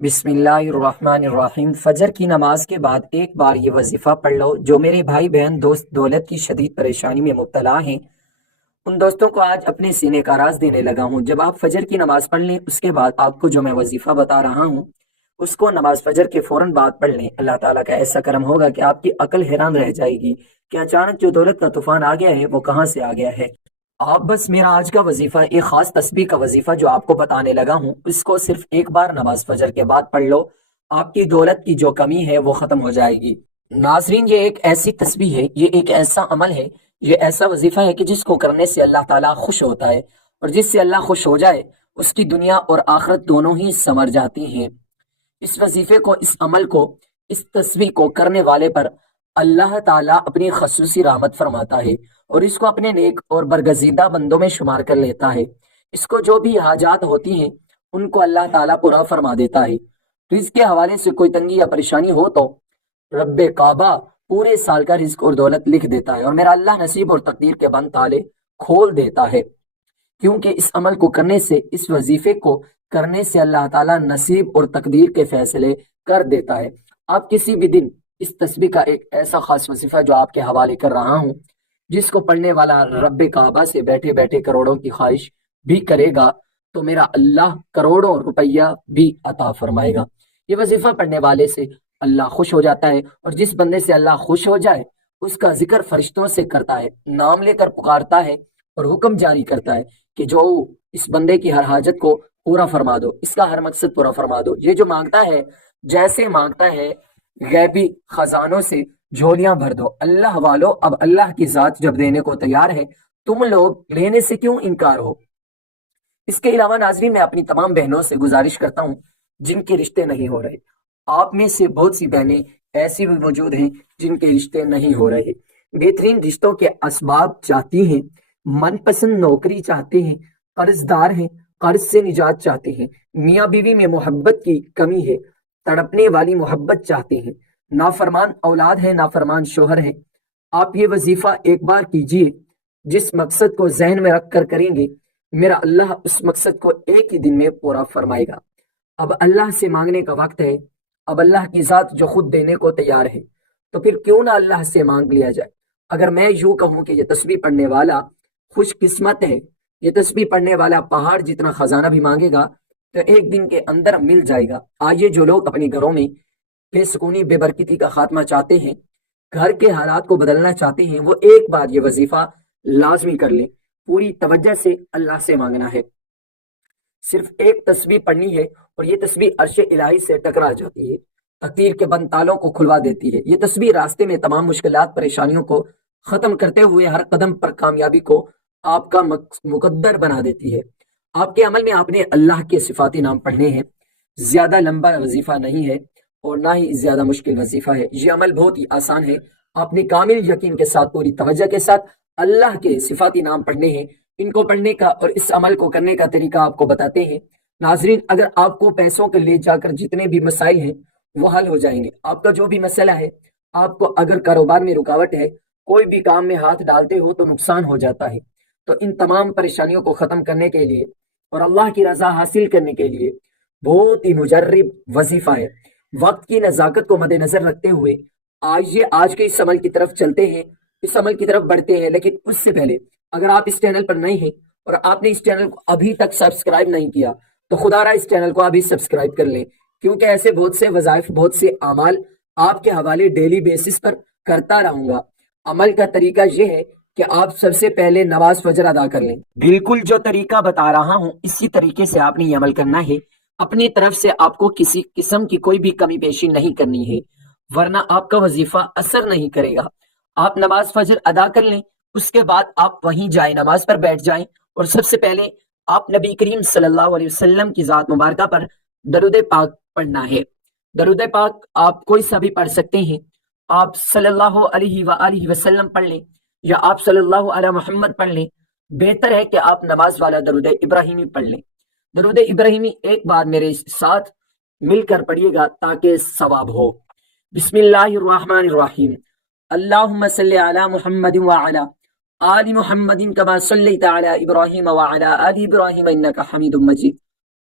بسم اللہ الرحمن الرحیم۔ فجر کی نماز کے بعد ایک بار یہ وظیفہ پڑھ لو۔ جو میرے بھائی بہن دوست دولت کی شدید پریشانی میں مبتلا ہیں، ان دوستوں کو آج اپنے سینے کا راز دینے لگا ہوں۔ جب آپ فجر کی نماز پڑھ لیں، اس کے بعد آپ کو جو میں وظیفہ بتا رہا ہوں اس کو نماز فجر کے فوراً بعد پڑھ لیں۔ اللہ تعالیٰ کا ایسا کرم ہوگا کہ آپ کی عقل حیران رہ جائے گی کہ اچانک جو دولت کا طوفان آ گیا ہے وہ کہاں سے آ گیا ہے۔ آپ بس میرا آج کا وظیفہ، ایک خاص تسبیح کا وظیفہ جو آپ کو بتانے لگا ہوں، اس کو صرف ایک بار نماز فجر کے بعد پڑھ لو۔ آپ کی دولت کی جو کمی ہے وہ ختم ہو جائے گی۔ ناظرین، یہ ایک ایسی تسبیح ہے، یہ ایک ایسا عمل ہے، یہ ایسا وظیفہ ہے کہ جس کو کرنے سے اللہ تعالیٰ خوش ہوتا ہے، اور جس سے اللہ خوش ہو جائے اس کی دنیا اور آخرت دونوں ہی سنور جاتی ہیں۔ اس وظیفے کو، اس عمل کو، اس تسبیح کو کرنے والے پر اللہ تعالیٰ اپنی خصوصی رحمت فرماتا ہے، اور اس کو اپنے نیک اور برگزیدہ بندوں میں شمار کر لیتا ہے۔ اس کو جو بھی حاجات ہوتی ہیں ان کو اللہ تعالیٰ پورا فرما دیتا ہے۔ رزق کے حوالے سے کوئی تنگی یا پریشانی ہو تو رب کعبہ پورے سال کا رزق اور دولت لکھ دیتا ہے، اور میرا اللہ نصیب اور تقدیر کے بند تالے کھول دیتا ہے، کیونکہ اس عمل کو کرنے سے، اس وظیفے کو کرنے سے اللہ تعالیٰ نصیب اور تقدیر کے فیصلے کر دیتا ہے۔ آپ کسی بھی دن اس تسبیح کا ایک ایسا خاص وظیفہ جو آپ کے حوالے کر رہا ہوں، جس کو پڑھنے والا رب کعبہ سے بیٹھے بیٹھے کروڑوں کی خواہش بھی کرے گا تو میرا اللہ کروڑوں روپیہ بھی عطا فرمائے گا۔ یہ وظیفہ پڑھنے والے سے اللہ خوش ہو جاتا ہے، اور جس بندے سے اللہ خوش ہو جائے اس کا ذکر فرشتوں سے کرتا ہے، نام لے کر پکارتا ہے اور حکم جاری کرتا ہے کہ جو اس بندے کی ہر حاجت کو پورا فرما دو، اس کا ہر مقصد پورا فرما دو۔ یہ جو مانگتا ہے، جیسے مانگتا ہے غیبی خزانوں سے جھولیاں بھر دو۔ اللہ والو، اب اللہ کی ذات جب دینے کو تیار ہے، تم لوگ لینے سے کیوں انکار ہو؟ اس کے علاوہ ناظرین، میں اپنی تمام بہنوں سے گزارش کرتا ہوں جن کے رشتے نہیں ہو رہے، آپ میں سے بہت سی بہنیں ایسی بھی موجود ہیں جن کے رشتے نہیں ہو رہے، بہترین رشتوں کے اسباب چاہتی ہیں، من پسند نوکری چاہتے ہیں، قرض دار ہیں، قرض سے نجات چاہتے ہیں، میاں بیوی میں محبت کی کمی ہے، تڑپنے والی محبت چاہتے ہیں، نافرمان اولاد ہے، نافرمان شوہر ہے۔ آپ یہ وظیفہ ایک بار کیجئے، جس مقصد کو ذہن میں رکھ کر کریں گے میرا اللہ اس مقصد کو ایک ہی دن میں پورا فرمائے گا۔ اب اللہ سے مانگنے کا وقت ہے، اب اللہ کی ذات جو خود دینے کو تیار ہے، تو پھر کیوں نہ اللہ سے مانگ لیا جائے۔ اگر میں یوں کہوں کہ یہ تسبیح پڑھنے والا خوش قسمت ہے، یہ تسبیح پڑھنے والا پہاڑ جتنا خزانہ بھی مانگے گا تو ایک دن کے اندر مل جائے گا۔ آئیے، جو لوگ اپنے گھروں میں بے سکونی، بے برکتی کا خاتمہ چاہتے ہیں، گھر کے حالات کو بدلنا چاہتے ہیں، وہ ایک بار یہ وظیفہ لازمی کر لیں۔ پوری توجہ سے اللہ سے مانگنا ہے، صرف ایک تسبیح پڑھنی ہے، اور یہ تسبیح عرش الہی سے ٹکرا جاتی ہے، تقدیر کے بند تالوں کو کھلوا دیتی ہے۔ یہ تسبیح راستے میں تمام مشکلات، پریشانیوں کو ختم کرتے ہوئے ہر قدم پر کامیابی کو آپ کا مقدر بنا دیتی ہے۔ آپ کے عمل میں آپ نے اللہ کے صفاتی نام پڑھنے ہیں۔ زیادہ لمبا وظیفہ نہیں ہے اور نہ ہی زیادہ مشکل وظیفہ ہے، یہ عمل بہت ہی آسان ہے۔ آپ نے کامل یقین کے ساتھ، پوری توجہ کے ساتھ اللہ کے صفاتی نام پڑھنے ہیں۔ ان کو پڑھنے کا اور اس عمل کو کرنے کا طریقہ آپ کو بتاتے ہیں۔ ناظرین، اگر آپ کو پیسوں کے لے جا کر جتنے بھی مسائل ہیں وہ حل ہو جائیں گے۔ آپ کا جو بھی مسئلہ ہے، آپ کو اگر کاروبار میں رکاوٹ ہے، کوئی بھی کام میں ہاتھ ڈالتے ہو تو نقصان ہو جاتا ہے، تو ان تمام پریشانیوں کو ختم کرنے کے لیے اور اللہ کی رضا حاصل کرنے کے لیے بہت ہی مجرب وظیفہ ہے۔ وقت کی نزاکت کو مد نظر رکھتے ہوئے آئیے آج کے اس عمل کی طرف چلتے ہیں، اس عمل کی طرف بڑھتے ہیں۔ لیکن اس سے پہلے اگر آپ اس چینل پر نئے ہیں اور آپ نے اس چینل کو ابھی تک سبسکرائب نہیں کیا تو خدا را اس چینل کو ابھی سبسکرائب کر لیں، کیونکہ ایسے بہت سے وظائف، بہت سے اعمال آپ کے حوالے ڈیلی بیسس پر کرتا رہوں گا۔ عمل کا طریقہ یہ ہے کہ آپ سب سے پہلے نماز فجر ادا کر لیں۔ بالکل جو طریقہ بتا رہا ہوں اسی طریقے سے آپ نے یہ عمل کرنا ہے۔ اپنی طرف سے آپ کو کسی قسم کی کوئی بھی کمی پیشی نہیں کرنی ہے، ورنہ آپ کا وظیفہ اثر نہیں کرے گا۔ آپ نماز فجر ادا کر لیں، اس کے بعد آپ وہیں جائیں، نماز پر بیٹھ جائیں، اور سب سے پہلے آپ نبی کریم صلی اللہ علیہ وسلم کی ذات مبارکہ پر درود پاک پڑھنا ہے۔ درود پاک آپ کوئی سا بھی پڑھ سکتے ہیں، آپ صلی اللہ علیہ وآلہ وسلم پڑھ لیں یا آپ صلی اللہ علیہ محمد پڑھ لیں۔ بہتر ہے کہ آپ نماز والا درود ابراہیمی پڑھ لیں۔ درود ابراہیمی ایک بار میرے ساتھ مل کر پڑھیے گا تاکہ ثواب ہو۔ بسم اللہ الرحمن الرحیم، اللہم صلی علی محمد وعلی آل محمد کما صلیت علی ابراہیم وعلی آل ابراہیم انک حمید مجید۔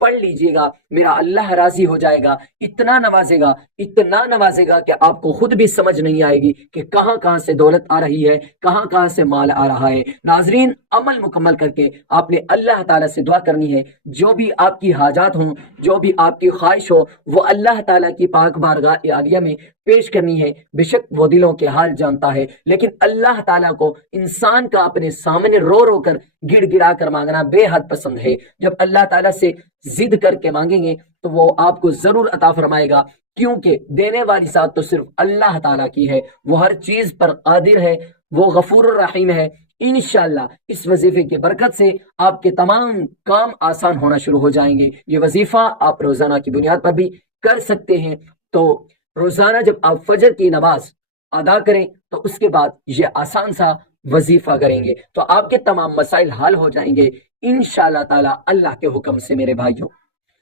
پڑھ لیجئے گا، میرا اللہ راضی ہو جائے گا، اتنا نوازے گا کہ آپ کو خود بھی سمجھ نہیں آئے گی کہ کہاں کہاں سے دولت آ رہی ہے، کہاں کہاں سے مال آ رہا ہے۔ ناظرین، عمل مکمل کر کے آپ نے اللہ تعالیٰ سے دعا کرنی ہے، جو بھی آپ کی حاجات ہوں، جو بھی آپ کی خواہش ہو، وہ اللہ تعالیٰ کی پاک بارگاہ عالیہ میں پیش کرنی ہے۔ بے شک وہ دلوں کے حال جانتا ہے، لیکن اللہ تعالیٰ کو انسان کا اپنے سامنے رو رو کر گڑ گڑا کر مانگنا بے حد پسند ہے۔ جب اللہ تعالیٰ سے ضد کر کے مانگیں گے تو وہ آپ کو ضرور عطا فرمائے گا، کیونکہ دینے والی ذات تو صرف اللہ تعالیٰ کی ہے، وہ ہر چیز پر قادر ہے، وہ غفور الرحیم ہے۔ انشاءاللہ اس وظیفے کی برکت سے آپ کے تمام کام آسان ہونا شروع ہو جائیں گے۔ یہ وظیفہ آپ روزانہ کی بنیاد پر بھی کر سکتے ہیں۔ تو روزانہ جب آپ فجر کی نماز ادا کریں تو اس کے بعد یہ آسان سا وظیفہ کریں گے تو آپ کے تمام مسائل حل ہو جائیں گے انشاءاللہ تعالی اللہ کے حکم سے۔ میرے بھائیوں،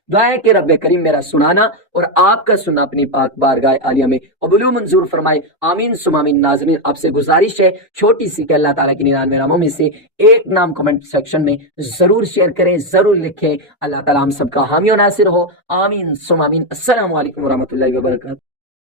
دعا ہے کہ رب کریم میرا سنانا اور آپ کا سننا اپنی پاک بارگاہ عالیہ میں قبول و منظور فرمائے، آمین ثم آمین۔ ناظرین، آپ سے گزارش ہے چھوٹی سی کہ اللہ تعالیٰ کی 99 ناموں میں سے ایک نام کمنٹ سیکشن میں ضرور شیئر کریں، ضرور لکھیں۔ اللہ تعالیٰ ہم سب کا حامی و ناصر ہو، آمین ثم آمین۔ السلام علیکم ورحمۃ اللہ وبرکاتہ۔